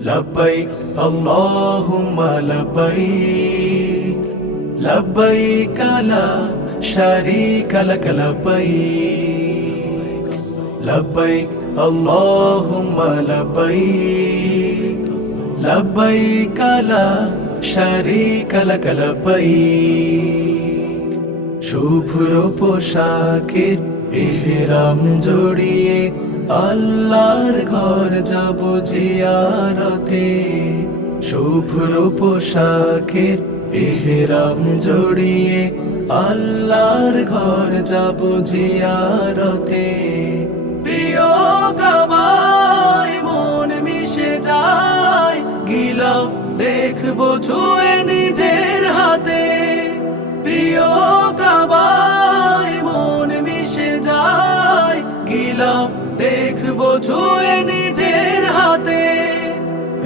لبيك اللهم لبيك لبيك لا شريك لك لبيك لبيك اللهم لبيك لبيك لا شريك لك لبيك শুভ্র পোশাকের ইহরাম জড়িয়ে আল্লাহর ঘর যাব জিয়ারতে শুভ্র পোশাকের ইহরাম জড়িয়ে আল্লাহর ঘর যাব জিয়ারতে প্রিয় কাবায় মন মিশে যায় গিলাফ দেখবো ছুঁয়ে নিজের হাতে প্রিয় কাবায় মন মিশে যায় গিলাফ দেখবো ছুঁয়ে নিজের হাতে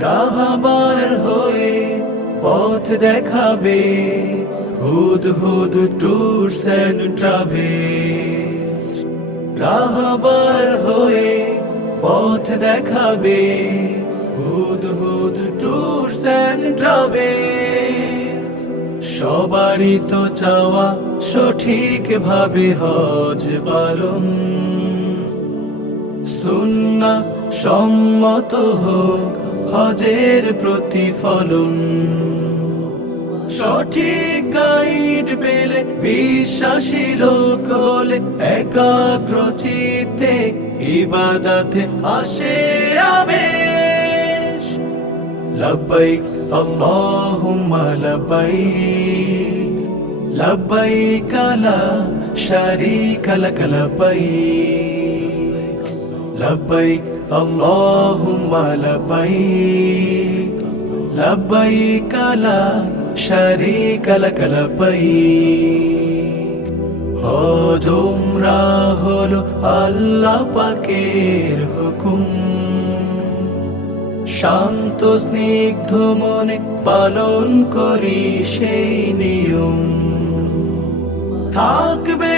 রাহবার হয়ে পথ দেখাবে হুদ হুদ ট্যুরস এন্ড ট্রাভেলস রাহবার হয়ে পথ দেখাবে হুদ হুদ ট্যুরস এন্ড ট্রাভেলস সবারই তো চাওয়া সঠিক ভাবে হজ পালন সুন্নাহ সম্মত হোক হজের প্রতিফলন সঠিক গাইড পেলে বিশ্বাসী লোক হলে একাগ্র চিত্তে ইবাদতে আসে আবেশ লব্বাইক আল্লাহুম্মা লব্বাইক লব্বাইক লা শারীকা লাক লব্বাইক লব্বাইক আল্লাহুম্মা লব্বাইক লব্বাইক লা শারীকা লাক লব্বাইক হজ উমরাহ হলো আল্লাহ পাকের হুকুম শান্ত স্নিগ্ধ মনে পালন করি সেই নিয়ম থাকবে